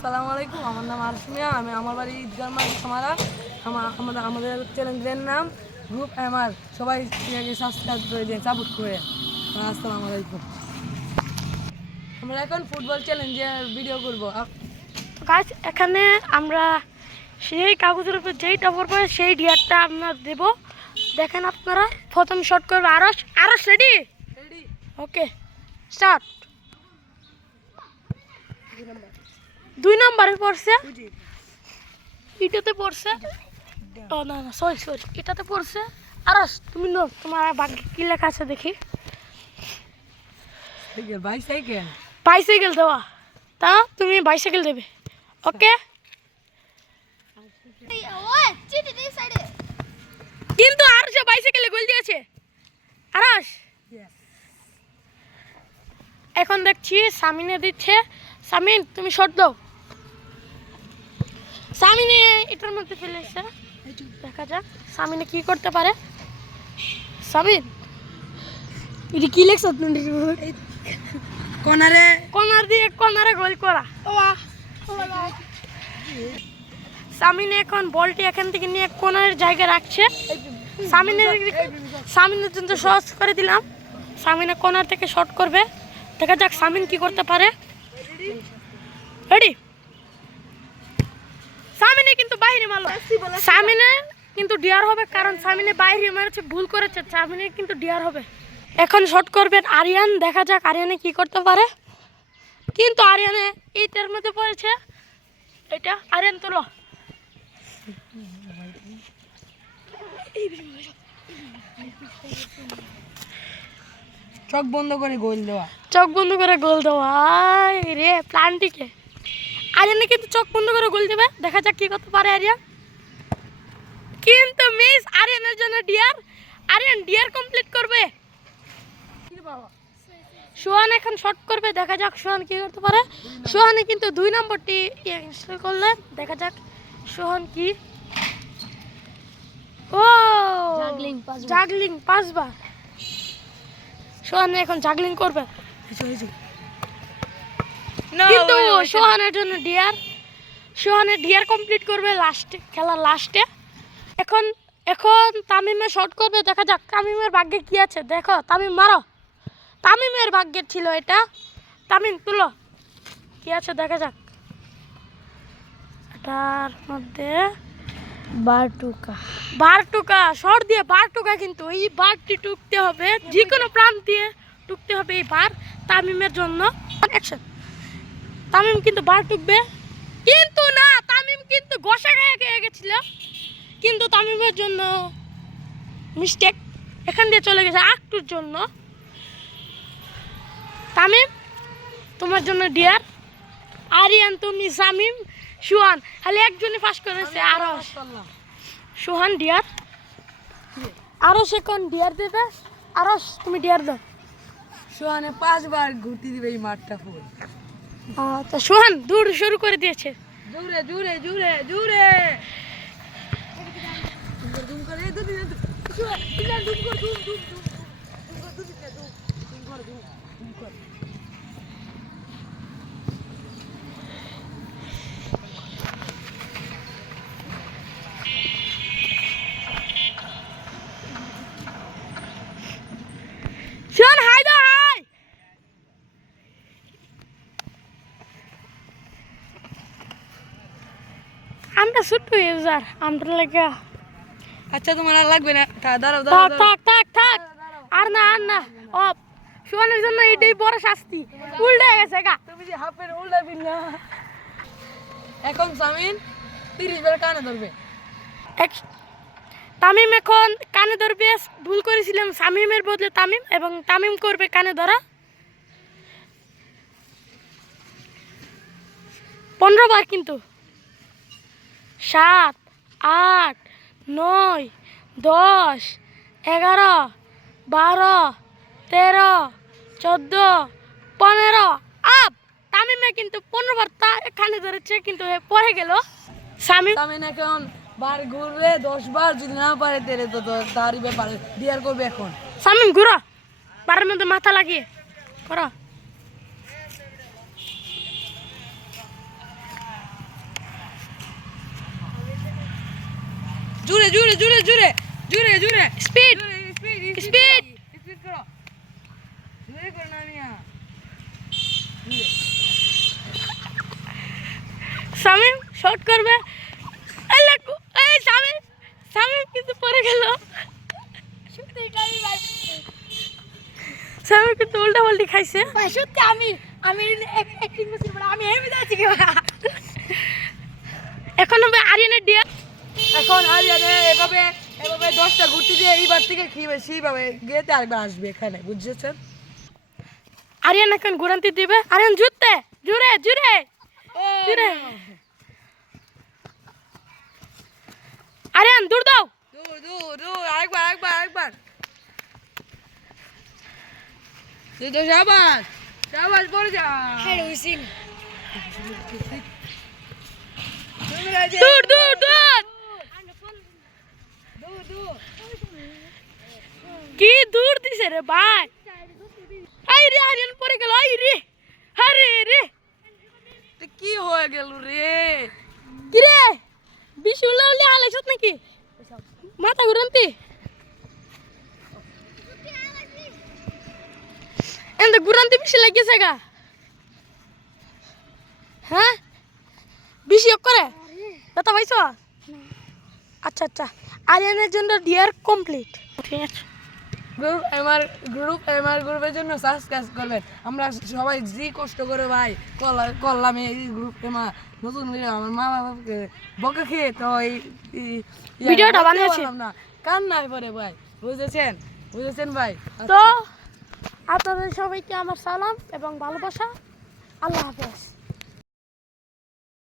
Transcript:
আসসালামু আলাইকুম, আমার নাম আরফিয়া। আমি আমার বাড়ি ঈদগাহ মাঠ খামারা। আমাদের চ্যানেলের নাম গ্রুপ এমআর। সবাই সাবস্ক্রাইব করে দিন, সাপোর্ট করে। আসসালামু আলাইকুম। আমরা এখন ফুটবল চ্যালেঞ্জের ভিডিও করব। গাছ এখানে আমরা সেই কাগজের উপর যেইটা পড়বে সেই ডিয়ারটা আমরা দেব। দেখেন আপনারা প্রথম শট করবে আরস রেডি ওকে স্টার্ট। 2 নম্বরে পড়ছে, এটাতে পড়ছে, ও না না সরি এটাতে পড়ছে। আরস তুমি নো, তোমার ভাগ্যে কি লেখা আছে দেখি। বাইসাইকেল দেওয়া, তা তুমি বাইসাইকেল দেবে। ওকে কিন্তু আর যে বাইসাইকেলে গোল দিয়েছে আরস। এখন দেখছি সামিনে দিচ্ছে। সামিন তুমি শট দাও। সামিনে এটার মধ্যে ফেলেছে, দেখা যাক সামিনে কি করতে পারে। সামিন এটা কি লেখছ? কর্নারে গোল করা। সামিনে এখন বলটি এখান থেকে নিয়ে কর্নারের জায়গায় রাখছে। সামিনের জন্য সহজ করে দিলাম। সামিনে কর্নার থেকে শট করবে, দেখা যাক সামিন কি করতে পারে। রেডি? সামিনে কিন্তু বাইরে মারলো। সামিনে কিন্তু ডিয়ার হবে, কারণ সামিনে বাইরে মারছে, ভুল করেছে। সামিনে কিন্তু ডিয়ার হবে। এখন শট করবেন আরিয়ান, দেখা যাক আরিয়ানে কি করতে পারে। কিন্তু আরিয়ানে এইটার মধ্যে পড়েছে, এটা আরিয়ান তোলো। চোখ বন্ধ করে গোল দেওয়া। রে প্লান্টিকে আরিয়ানে কিন্তু চোখ বন্ধ করে গোল দেবে, দেখা যাক কি করতে পারে আরিয়ান। কিন্তু মিস, আরিয়ানের জন্য ডিয়ার। আরিয়ান ডিয়ার কমপ্লিট করবে। সোহান এখন শট করবে, দেখা যাক সোহান কি করতে পারে। সোহানে কিন্তু 2 নম্বরটি ইনস্টল করলেন, দেখা যাক সোহান কি। ও জাগলিং 5 বার। সোহান এখন জাগলিং করবে, কিন্তু সোহানের জন্য ডিয়ার। সোহানের ডিয়ার কমপ্লিট করবে খেলার লাস্টে। এখন তামিমে শট করবে, দেখা যাক তামিমের ভাগ্যে কি আছে। দেখো তামিম মারো, তামিমের ভাগ্যের ছিল এটা। তামিম তুলো, কি আছে দেখা যাক। এটার মধ্যে বারটুকা শট দিয়ে বারটুকা, কিন্তু এই বারটি টুকতে হবে, যে কোনো প্রান্ত দিয়ে টুকতে হবে এই বার তামিমের জন্য। অ্যাকশন। তামিম কিন্তু বার টুকবে, কিন্তু না, তামিম কিন্তু ঘষা খেয়ে গেছিল, কিন্তু তামিমের জন্য মিস্টেক, এখান দিয়ে চলে গেছে একটুর জন্য। তামিম তোমার জন্য ডিয়ার। আরিয়ান তুমি, সামিম, সুহান, খালি একজনই পাস করেছে আরস। সুহান ডিয়ার, আরস এখন ডিয়ার দেবে। আরস তুমি ডিয়ার দাও। সোহানে 5 বার ঘুরতে দিবে এই মাঠটা ফুল। আচ্ছা সুহান দৌড় শুরু করে দিয়েছে। জোরে জোরে জোরে জোরে দুম করে সুহান হাই দাও, হাই। আমরা ছোট্ট ইউজার, আমরা লাগা। আচ্ছা তোমার আর লাগবে না, দাঁড়াও থাক আর না ও সুহানের জন্য এটাই বড় শাস্তি, উল্টে গেছে গা। তুমি যে হাফের উল্টা বিল্লা। এখন সামিন 30 বার কানে ধরবে। তামিম এখন কানে ধরবে, ভুল করেছিলাম, সামিমের বদলে তামিম, এবং তামিম করবে কানে ধরা। 15 বার কিন্তু। 7 8 9 10 11 12 13 14 15 আপ। তামিমে কিন্তু 15 বার কানে ধরেছে, কিন্তু পরে গেল। সামিন এখন বার ঘুরবে 10 বার, যদি না পারে তেরে তো তারই ব্যাপারে ডিয়ার করবে। এখন সামিম ঘুরো, বারের মধ্যে মাথা লাগিয়ে করো। জুড়ে জুড়ে জুড়ে জুড়ে জুড়ে জুড়ে স্পিড স্পিড স্পিড স্পিড করো জুড়ে করো না মিয়া শামিম শর্ট করবে এই লাগু এই শামিম শামিম কিন্তু পড়ে গেল শামিম কিন্তু উল্টা পাল্টি খাইছে ভাই সত্যি আমি অ্যাক্টিং করছি বড় আমি হেভি যাচ্ছি কি এখন হবে আরিয়ানের ডিয়া এখন আরিয়ানে এভাবে এভাবে 10টা ঘুরতে দিয়ে এইবার থেকে কি সেইভাবে গেতে আরেকবার আসবে এখানে বুঝছেন আরিয়ান এখন ঘুরান্তি দিবে আরিয়ান জুতে জুড়ে জুড়ে জুড়ে আরিয়ান দূর দাও দূর দূর দূর আরেকবার আরেকবার আরেকবার তুই তো শাবাশ শাবাশ পড়ে যা হ্যাঁ উইসিন দূর দূর দূর দূর দূর কি দূর দিছে রে ভাই আই রে আরিয়ান পড়ে গেল আই রে আরে রে তো কি হয়ে গেল রে কি রে বিশুলা হলে আলাইছত নাকি মাথা ঘুরান্তি এন্ড ঘুরান্তি বেশি লাগিয়েছে গা হ্যাঁ বেশি করে ব্যথা পাইছ আচ্ছা আচ্ছা আরিয়ানের জন্য ডিয়ার কমপ্লিট ঠিক আছে গ্রুপ এমআর গ্রুপের জন্য সাবস্ক্রাইব করবেন আমরা সবাই যে কষ্ট করে ভাই করলাম এই গ্রুপ এমআর নতুন ভিডিও আমার মা বাবাকে বকা খেয়ে তো এই ভিডিওটা বানিয়েছি না কান্নায় পড়ে ভাই বুঝেছেন ভাই তো আপনাদের সবাইকে আমার সালাম এবং ভালোবাসা আল্লাহ হাফেজ